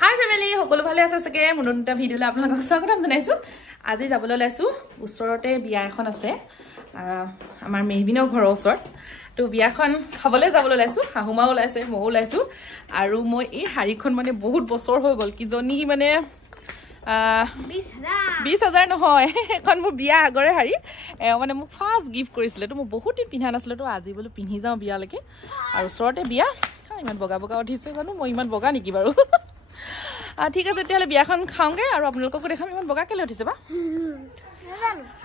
হাই family সকলো ভালে আছে চাগে মোৰ নতুন ভিডিঅ'লৈ আপোনালোকক স্বাগতম জনাইছো আজি যাবলৈ ওলাইছো ওচৰতে বিয়া এখন আছে আমাৰ মেহবিনৰ ঘৰৰ ওচৰত তো বিয়াখন খাবলৈ যাবলৈ ওলাইছো হাহুমা ওলাইছে মই ওলাইছো আৰু মই এই শাৰীখন মানে বহুত বছৰ হৈ গল কিজনী মানে 20000 নহয় এখন মোৰ বিয়া আগৰে শাৰী মানে মোক ফাৰ্ষ্ট গিফট কৰিছিলে তো মই বহুত দিন পিন্ধা নাছিলো তো আজি বলো পিন্ধি যাওঁ বিয়ালৈকে আৰু ওচৰতে বিয়া ইমান বগা বগা উঠিছে জানো মই ইমান বগা নেকি বাৰু ঠিক আছে তেতিয়াহ'লে বিয়াখন খাওঁগে আৰু আপোনালোককো দেখাম ইমান বগা কেলে উঠিছে বা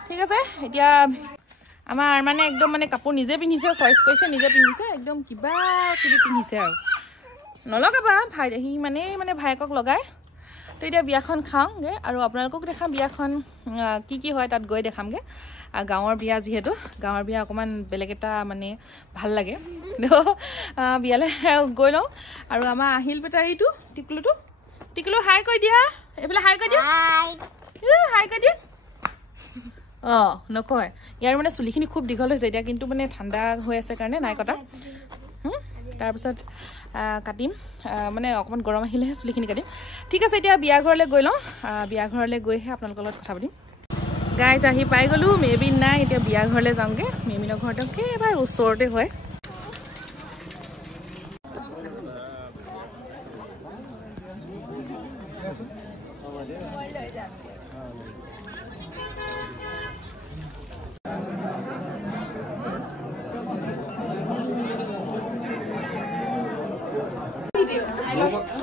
ঠিক আছে এতিয়া আমাৰ মানে একদম মানে কাপোৰ নিজে পিন্ধিছে চইচ কৰিছে নিজে পিন্ধিছে একদম কিবা কিবি পিন্ধিছে আৰু নলগাবা ভাই সি মানে ভাইকক লগাই তো এতিয়া বিয়াখন খাওঁগে আৰু আপোনালোকক দেখাম বিয়াখন কি হয় তাত গৈ দেখামগে গাঁৱৰ বিয়া যিহেতু গাঁৱৰ বিয়া অকমান বেলেগ এটা মানে ভাল লাগে বিয়ালে গৈ লওঁ আৰু আমাৰ আহিল বেটাৰীটো টিকলু হাই কৈ দিয়া এফালে হাই কৈ দিয়া হাই কৈ দিয়া নকয় ইয়াৰ মানে চুলিখিনি খুব দীঘল হৈছে এতিয়া কিন্তু মানে ঠাণ্ডা হৈ আছে কাৰণে নাই কটা তাৰপিছত কাটিম মানে অকমান গৰম আহিলেহে চুলিখিনি কাটিম ঠিক আছে এতিয়া বিয়া ঘৰলৈ গৈ লওঁ বিয়া ঘৰলৈ গৈহে আপোনালোকৰ লগত কথা পাতিম গাইজ আহি পাই গ'লো মেবিন নাই এতিয়া বিয়া ঘৰলৈ যাওঁগে মেবিনৰ ঘৰতে একেবাৰে ওচৰতে হয়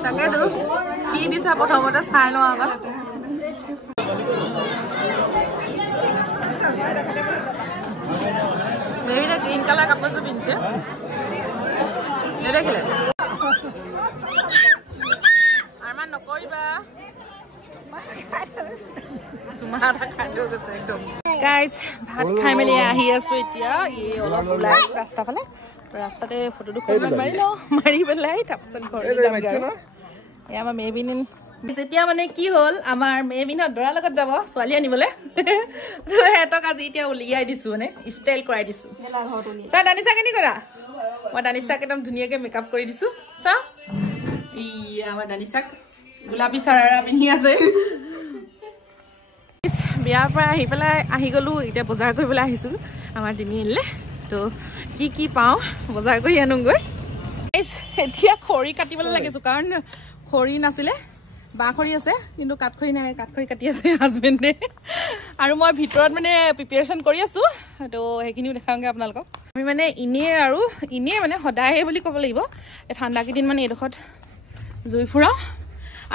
তাকেতো কি দিছা প্ৰথমতে চাই লওঁ আগত মেবিনে গ্ৰীণ কালাৰ কাপোৰযোৰ পিন্ধিছে নেদেখিলে আৰমান নকৰিবা চুমা এটা খাই থৈ গৈছে একদম গাইজ ভাত খাই মেলি আহি আছো এতিয়া এই অলপ ওলাই ৰাস্তা ফালে ৰাস্তাতে ফটোটো মাৰি লওঁ মাৰি পেলাই তাৰপিছত ঘৰলৈ যামগৈ আৰু এই আমাৰ মেবিন যেতিয়া মানে কি হ'ল আমাৰ মেবিনৰ দৰাৰ লগত যাব ছোৱালী আনিবলৈ সিহঁতক আজি এতিয়া উলিয়াই দিছো মানে ষ্টাইল কৰাই দিছো চা দানিছা কেনি কৰা মই দানিচাক একদম ধুনীয়াকৈ মেকআপ কৰি দিছো চা ই আমাৰ দানিচাক গোলাপী চাৰাৰা পিন্ধি আছে বিয়াৰ পৰা আহি পেলাই আহি গ'লো এতিয়া বজাৰ কৰিবলৈ আহিছো আমাৰ তিনিআলিলে তো কি পাওঁ বজাৰ কৰি আনোগৈ এতিয়া খৰি কাটিবলৈ লাগিছো কাৰণ খৰি নাছিলে বাঁহখৰি আছে কিন্তু কাঠখৰি নাই কাঠখৰি কাটি আছে হাজবেণ্ডে আৰু মই ভিতৰত মানে প্ৰিপেৰেশ্যন কৰি আছো তো সেইখিনিও দেখাওঁগৈ আপোনালোকক আমি মানে এনেই মানে সদায় বুলি ক'ব লাগিব ঠাণ্ডা কেইদিন মানে এইডোখৰত জুই ফুৰাওঁ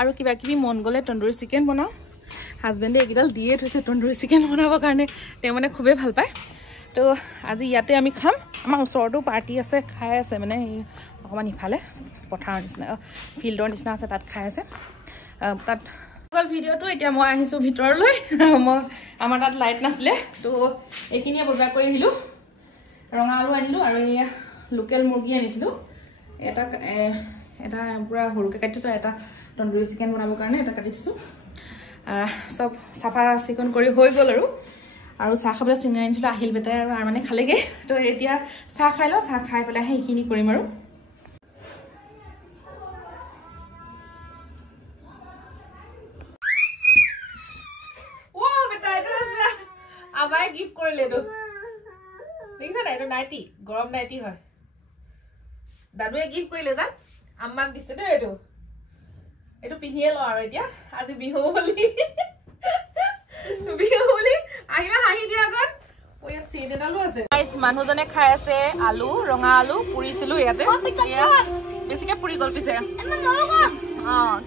আৰু কিবা কিবি মন গ'লে তন্দুৰী চিকেন বনাওঁ হাজবেণ্ডে এইকেইডাল দিয়ে থৈছে তন্দুৰী চিকেন বনাবৰ কাৰণে তেওঁ মানে খুবেই ভাল পায় তো আজি ইয়াতে আমি খাম আমাৰ ওচৰতো পাৰ্টি আছে খাই আছে মানে অকণমান ইফালে পথাৰৰ নিচিনা ফিল্ডৰ নিচিনা আছে তাত খাই আছে তাত গ'ল ভিডিঅ'টো এতিয়া মই আহিছোঁ ভিতৰলৈ আমাৰ তাত লাইট নাছিলে তো এইখিনিয়ে বজাৰ কৰি আহিলোঁ ৰঙা আলু আনিলোঁ আৰু এই লোকেল মুৰ্গী আনিছিলোঁ এটা পূৰা সৰুকৈ কাটি থৈছোঁ এটা তন্দুৰী চিকেন বনাবৰ কাৰণে এটা কাটি থৈছোঁ চব চাফা চিকুণ কৰি হৈ গ'ল আৰু চাহ খাবলৈ চিঙাই আনিছিলোঁ আহিল বেটাই আৰু মানে খালেগৈ তো এতিয়া চাহ খাই লওঁ চাহ খাই পেলাইহে এইখিনি কৰিম আৰু আবাই গিফ্ট কৰিলে এইটো দেখিছা নাই এইটো নাইটি গৰম নাইটি হয় দাদুৱে গিফ্ট কৰিলে জান আম্মাক দিছে দেই এইটো পিন্ধিয়ে লওঁ আৰু এতিয়া আজি বিহু বুলি আহিলা হাঁহি দিয়া আগত ইয়াত চিন এডালো আছে মানুহজনে খাই আছে আলু ৰঙা আলু পুৰিছিলো ইয়াতে বেছিকে পুৰি গ'ল পিছে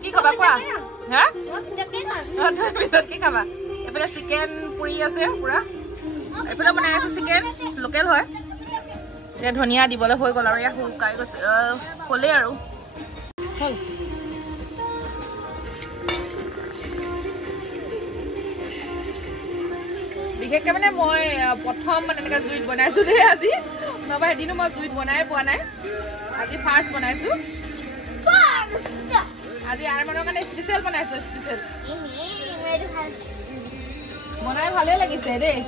কি খাবা কোৱা হা পিছত কি খাবা এইফালে চিকেন পুৰি আছে পুৰা এইফালে বনাই আছে চিকেন লোকেল হয় এতিয়া ধনিয়া দিবলৈ হৈ গ'ল আৰু ইয়াত শুকাই গৈছে হ'লেই আৰু হ'ল বিশেষকৈ মানে মই প্ৰথম মানে এনেকৈ জুইত বনাইছোঁ দেই আজি নহবা এদিনো মই জুইত বনাই পোৱা নাই আজি ফাৰ্ষ্ট বনাইছোঁ আজি আৰমানৰ কাৰণে স্পেচিয়েল বনাইছোঁ স্পেচিয়েল বনাই ভালেই লাগিছে দেই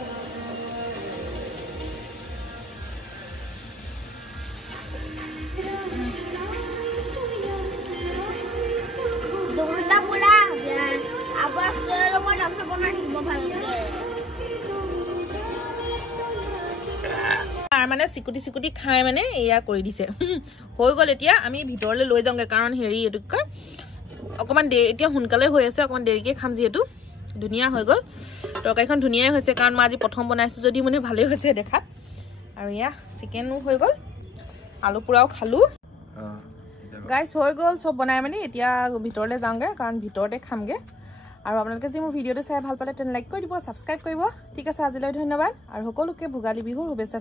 আৰ মানে চিকুটি চিকুটি খাই মানে এয়া কৰি দিছে হৈ গ'ল এতিয়া আমি ভিতৰলৈ লৈ যাওঁগে কাৰণ হেৰি এটুকা অকমান এতিয়া সোনকালে হৈ আছে অকমান দেৰিকে খাম যিহেতু ধুনীয়া হৈ গ'ল তৰকাৰীখন ধুনীয়াই হৈছে কাৰণ মই আজি প্ৰথম বনাইছো যদি মানে ভালেই হৈছে দেখাত আৰু এয়া চিকেনো হৈ গ'ল আলু পোৰাও খালো গাইস হৈ গ'ল সব বনাই মানে এতিয়া ভিতৰলৈ যাওঁগে কাৰণ ভিতৰতে খামগে আৰু আপোনালোকে যে মোৰ ভিডিঅটো চাই ভাল পালে তেন লাইক কৰি দিব সাবস্ক্ৰাইব কৰিব ঠিক আছে আজিলৈ ধন্যবাদ আৰু সকলোকে ভোগালী বিহুৰ শুভেচ্ছা